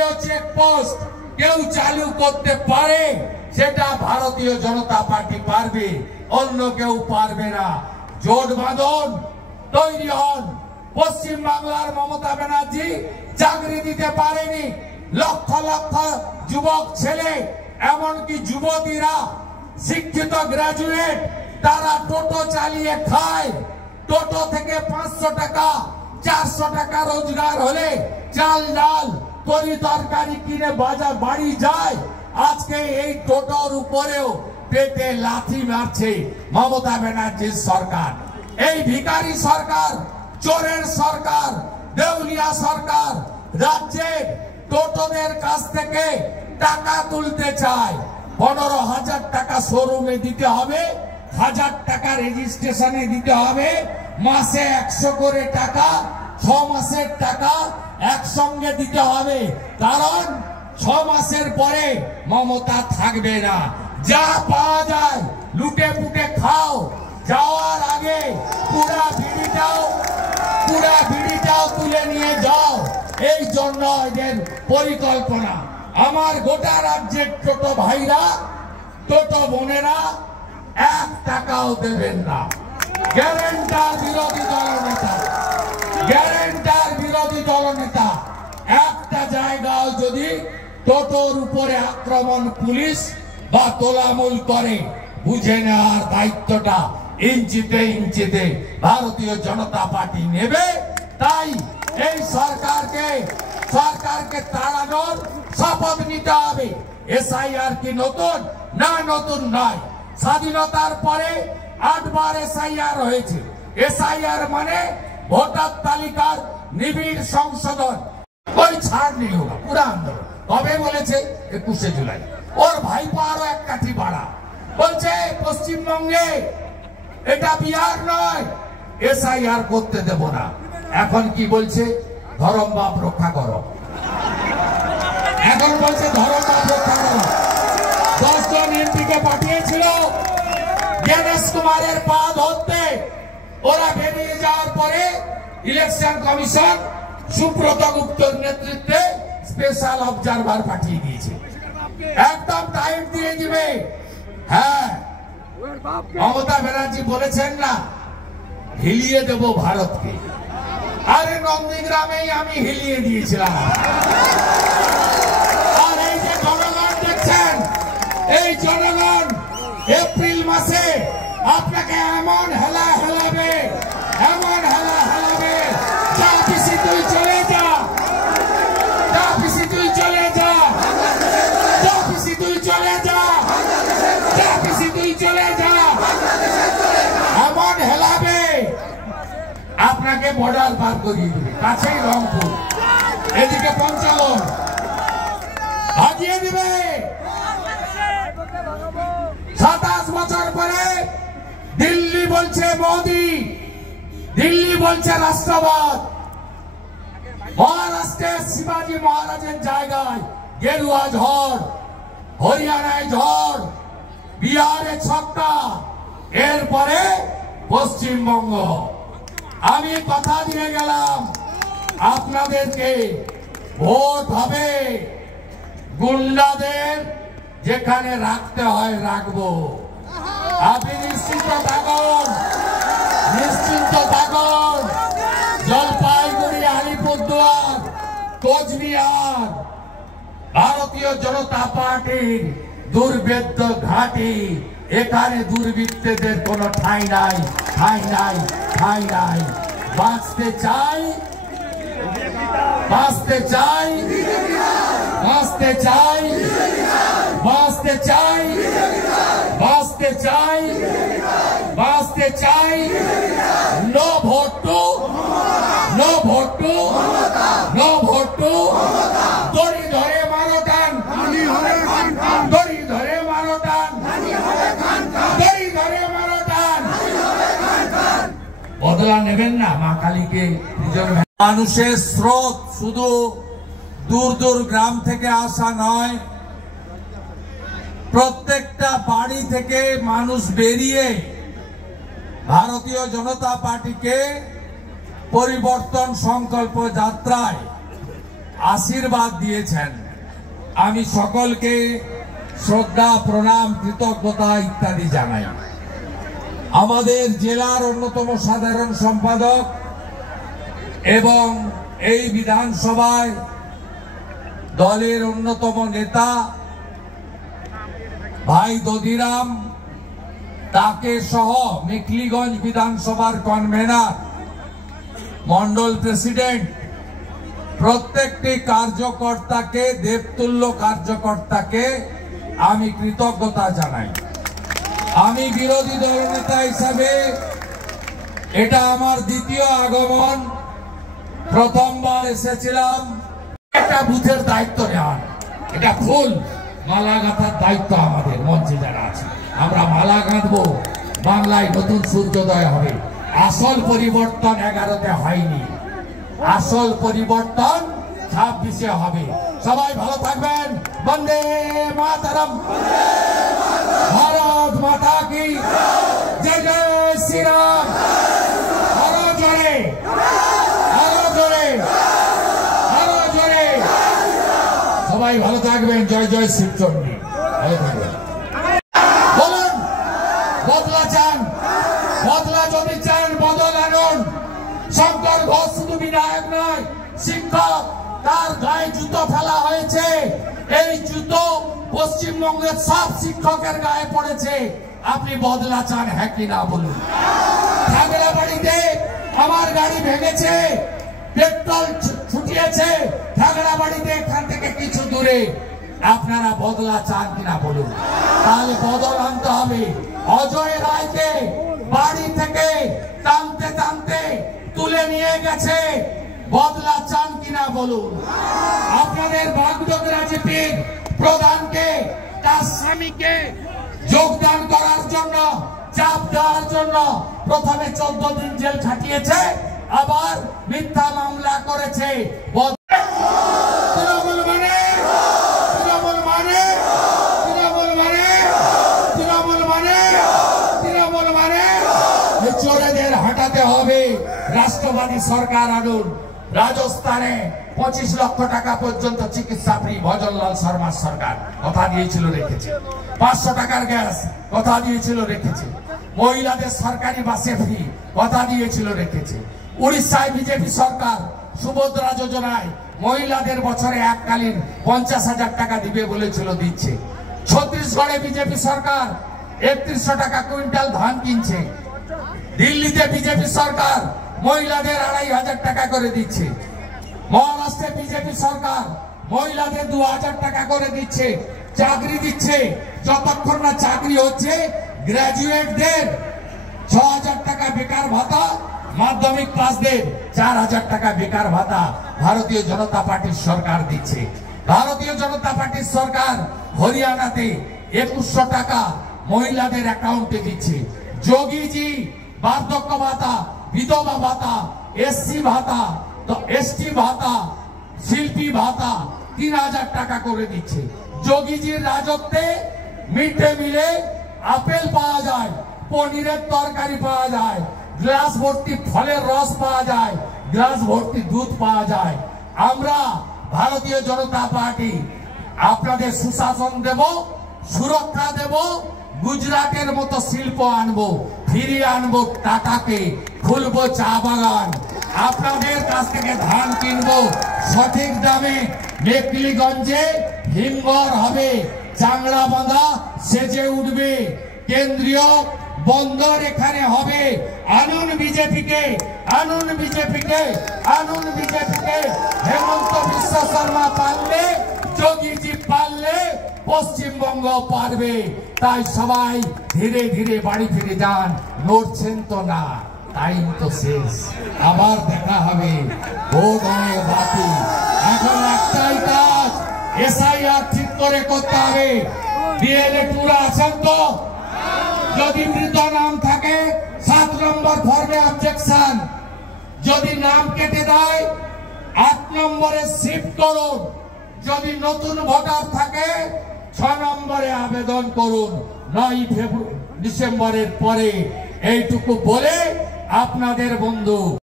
তৃতীয় চেকপোস্ট কেউ চালু করতে পারে, সেটা ভারতীয় জনতা পার্টি পারবে, অন্য কেউ পারবে না। জোট বাঁধন, তৈরি হন। পশ্চিম বাংলার মমতা ব্যানার্জি চাকরি দিতে পারেনি, লক্ষ লক্ষ যুবক ছেলে, এমনকি যুবতীরা শিক্ষিত গ্রাজুয়েট, তারা টোটো চালিয়ে খায়। টোটো থেকে 500 টাকা 400 টাকা রোজগার হলে চাল ডাল তরি তরকারি কিনে বাজার বাড়ি যায়। আজকে এই টোটোর উপরেও পেটে লাথি মারছে মমতা ব্যানার্জির সরকার। এই ভিখারি সরকার, চোরের সরকার, দেউলিয়া সরকার রাজ্যের টোটোদের কাছ থেকে টাকা তুলতে চায়। 15,000 টাকা শোরুমে দিতে হবে, 1000 টাকা রেজিস্ট্রেশনে দিতে হবে, মাসে 100 করে টাকা, 6 মাসের টাকা একসঙ্গে দিতে হবে। কারণ 6 মাসের পরে মমতা থাকবে না। যা পাওয়া যায় লুটে পুটে খাও, যাওয়ার আগে পুরা বিড়িটাও তুলে নিয়ে যাও। এই জন্য এদের পরিকল্পনা। আমার গোটা রাজ্যের টোটো ভাইরা, টোটো বোনেরা 1 টাকাও দেবেন না। গ্যারেন্টার বিরোধী দলনেতা, গ্যারেন্টার বিরোধী দলনেতা, একটা জায়গাও যদি টোটোর উপরে আক্রমণ পুলিশ বা তোলামূল করে, বুঝে নেওয়ার দায়িত্বটা ইঞ্চিতে ইঞ্চিতে ভারতীয় জনতা পার্টি নেবে। তাই এই সরকারকে তাড়ানোর শপথ নিতে হবে। এসআইআর কি নতুন? না, নতুন নয়। স্বাধীনতার পরে 8 বার এসআইআর হয়েছে। এসআইআর মানে ভোটার তালিকার নিবিড় সংশোধন। कोई ছাড় नहीं होगा, पूरा आंदोलन। कबे বলেছে? 21শে জুলাই। ওর ভাইপো আরো এক কাঠি বাড়া বলছে পশ্চিমবঙ্গে এটা বিহার নয়, এসআইআর করতে দেব না। এখন কি বলছে? ধর্ম বাপ রক্ষা করো। এখন বলছে ধর্ম বাপ রক্ষা করো। 10 জন এমপিকে পাঠিয়েছিল জ্ঞানেশ কুমারের পা ধরতে। ওরা বেরিয়ে যাওয়ার পরে ইলেকশন কমিশন সুব্রত গুপ্তর নেতৃত্বে স্পেশাল অবজারভার পাঠিয়ে দিয়েছে। একদম টাইম দিয়ে দিবে। হ্যাঁ, মমতা ব্যানার্জি বলেছেন না, হিলিয়ে দেব ভারতকে। আরে নন্দীগ্রামেই আমি হিলিয়ে দিয়েছিলাম। আর এই যে জনগণ দেখছেন, এই জনগণ এপ্রিল মাসে আপনাকে এমন হেলা হেলাবে, এমন হেলা হেলাবে, যা পিসি তুই চলে যা, যা পিসি তুই চলে যা, যা পিসি তুই চলে যা, যা পিসি তুই চলে যা, এমন হেলাবে আপনাকে বর্ডার পার করিয়ে দেবে। কাছেই রংপুর, এদিকে পঞ্চালন ভাগিয়ে দিবে। 27 বছর পরে দিল্লি বলছে মোদি, দিল্লি বলছে রাষ্ট্রবাদ। মহারাষ্ট্রের শিবাজি মহারাজের জায়গায় গেরুয়া ঝড়, হরিয়ানায় ঝড়, বিহারে ছক্কা, এরপরে পশ্চিমবঙ্গ। আমি কথা দিয়ে গেলাম আপনাদেরকে, ভোট হবে, গুন্ডাদের যেখানে রাখতে হয় রাখবো। আপনি নিশ্চিন্ত থাকুন, নিশ্চিন্ত থাকুন। জলপাইগুড়ি, আলিপুরদুয়ার, কোচবিহার ভারতীয় জনতা পার্টির দুর্ভেদ্য ঘাঁটি। এখানে দুর্বৃত্তদের কোনো ঠাঁই নাই, ঠাঁই নাই, ঠাঁই নাই। বাঁচতে চাই, বাঁচতে চাই, বাঁচতে চাই, বাঁচতে চাই, বাঁচতে চাই, বাঁচতে চাই। No vote to, no vote to, no vote to. দড়ি ধরে মারো টান, দড়ি ধরে মারো টান, দড়ি ধরে মারো টান। বদলা নেবেন না মা কালীকে। মানুষের স্রোত শুধু দূর দূর গ্রাম থেকে আসা নয়, প্রত্যেকটা বাড়ি থেকে মানুষ বেরিয়ে ভারতীয় জনতা পার্টিকে পরিবর্তন সংকল্প যাত্রায় আশীর্বাদ দিয়েছেন। আমি সকলকে শ্রদ্ধা, প্রণাম, কৃতজ্ঞতা ইত্যাদি জানাই। আমাদের জেলার অন্যতম সাধারণ সম্পাদক এবং এই বিধানসভায় দলের অন্যতম নেতা ভাই দধিরাম, তাকে সহ মেখলিগঞ্জ বিধানসভার কনভেনার, মন্ডল প্রেসিডেন্ট, প্রত্যেকটি কার্যকর্তাকে, দেবতুল্য কার্যকর্তাকে আমি কৃতজ্ঞতা জানাই। আমি বিরোধী দলনেতা হিসাবে এটা আমার দ্বিতীয় আগমন। প্রথমবার এসেছিলাম একটা বুথের দায়িত্ব নেওয়ার, এটা ফুল মালা গাঁথার দায়িত্ব আমাদের মঞ্চে যারা আছে। আমরা মালা গাঁথবো, বাংলায় নতুন সূর্যোদয় হবে। আসল পরিবর্তন 11তে হয়নি, আসল পরিবর্তন 26-এ হবে। সবাই ভালো থাকবেন। বন্দে মাতরম, ভারত মাতা কি জয়, জয় শ্রীরাম। আরো জোরে, আরো জোরে, আরো জোরে। সবাই ভালো থাকবেন। জয় জয় শিবচন্ডী। ভালো থাকবেন। বলুন, বদলা চান? বদলা যদি চান, বদল আনুন। শঙ্কর ঘোষ শুধু বিধায়ক নয়, শিক্ষক। তার গায়ে জুতো ফেলা হয়েছে। এই জুতো পশ্চিমবঙ্গের সব শিক্ষকের গায়ে পড়েছে। আপনি বদলা চান, হ্যাঁ কি না বলুন? ঠাকুরাবাড়িতে আমার গাড়ি ভেঙেছে, পেট্রোল ছুটিয়েছে ঠাকুরাবাড়িতে, এখান থেকে কিছু দূরে। আপনারা বদলা চান কিনা বলুন? তাহলে বদল আনতে হবে। অজয় রায়কে বাড়ি থেকে টানতে টানতে তুলে নিয়ে গেছে। বদলা চান কিনা বলুন? আপনাদের বাগডোগরা জিপির প্রধানকে, তার স্বামীকে যোগদান করার জন্য, চাপ দেওয়ার জন্য প্রথমে 14 দিন জেল খাটিয়েছে, আবার মিথ্যা মামলা করেছে। তৃণমূল মানে, তৃণমূল মানে, তৃণমূল মানে, তৃণমূল মানে, তৃণমূল মানে। এই চোরেদের হাঁটাতে হবে। রাষ্ট্রবাদী সরকার আনুন। রাজস্থানে 25 লক্ষ টাকা পর্যন্ত চিকিৎসা ফ্রি ভজনলাল শর্মার সরকার কথা দিয়েছিল, রেখেছে। 500 টাকার গ্যাস কথা দিয়েছিল, রেখেছে। মহিলাদের সরকারি বাসে ফ্রি কথা দিয়েছিল, রেখেছে। উড়িষ্যায় বিজেপি সরকার সুভদ্রা যোজনায় মহিলাদের বছরে এককালীন 50,000 টাকা দিবে বলেছিল, দিচ্ছে। ছত্তিশগড়ে বিজেপি সরকার 3100 টাকা কুইন্টাল ধান কিনছে। দিল্লিতে বিজেপি সরকার মহিলাদের 2500 টাকা করে দিচ্ছে। মহারাষ্ট্রে বিজেপি সরকার মহিলাদের 2000 টাকা করে দিচ্ছে, চাকরি দিচ্ছে। যতক্ষণ না চাকরি হচ্ছে, গ্রাজুয়েটদের 6000 টাকা বেকার ভাতা, মাধ্যমিক পাসদের 4000 টাকা বেকার ভাতা ভারতীয় জনতা পার্টির সরকার দিচ্ছে। ভারতীয় জনতা পার্টির সরকার হরিয়ানাতে 2100 টাকা মহিলাদের অ্যাকাউন্টে দিচ্ছে। যোগীজি বার্ধক্য ভাতা, বিধবা ভাতা, এসসি ভাতা, এসটি ভাতা, শিল্পী ভাতা 3000 টাকা করে দিচ্ছে। যোগীজির রাজত্বে মিড ডে মিলে আপেল পাওয়া যায়, পনিরের তরকারি পাওয়া যায়, গ্লাস ভর্তি ফলের রস পাওয়া যায়, গ্লাস ভর্তি দুধ পাওয়া যায়। আমরা ভারতীয় জনতা পার্টি আপনাদের সুশাসন দেব, সুরক্ষা দেব, গুজরাটের মতো শিল্প আনবো, ফিরিয়ে আনবো টাকাকে, খুলবো চা বাগান, আপনাদের কাছ থেকে ধান কিনবো সঠিক দামে। মেখলিগঞ্জে হিমঘর হবে, চাংড়া বাঁধা সেজে উঠবে, কেন্দ্রীয় বন্দর এখানে হবে। আনুন বিজেপিকে, আনুন বিজেপিকে, আনুন বিজেপিকে। হেমন্ত বিশ্ব শর্মা পারলে, যোগীজি পারলে পশ্চিমবঙ্গ পারবে। তাই সবাই ধীরে ধীরে বাড়ি ফিরে যান। নড়ছেন তো না, টাইম তো শেষ, আবার দেখা হবে। ভোট অনেক বাকি, এখন একটাই কাজ, এসআইআর ঠিক করে করতে হবে। বিএলএ আছেন তো? যদি মৃত নাম থাকে 7 নম্বর ফর্মে অবজেকশন, যদি নাম কেটে দেয় 8 নম্বরে শিফট করুন। যদি নতুন ভোটার থাকে 6 নম্বরে আবেদন করুন 9 ডিসেম্বরের পরে। এইটুকু বলে আপনাদের বন্ধু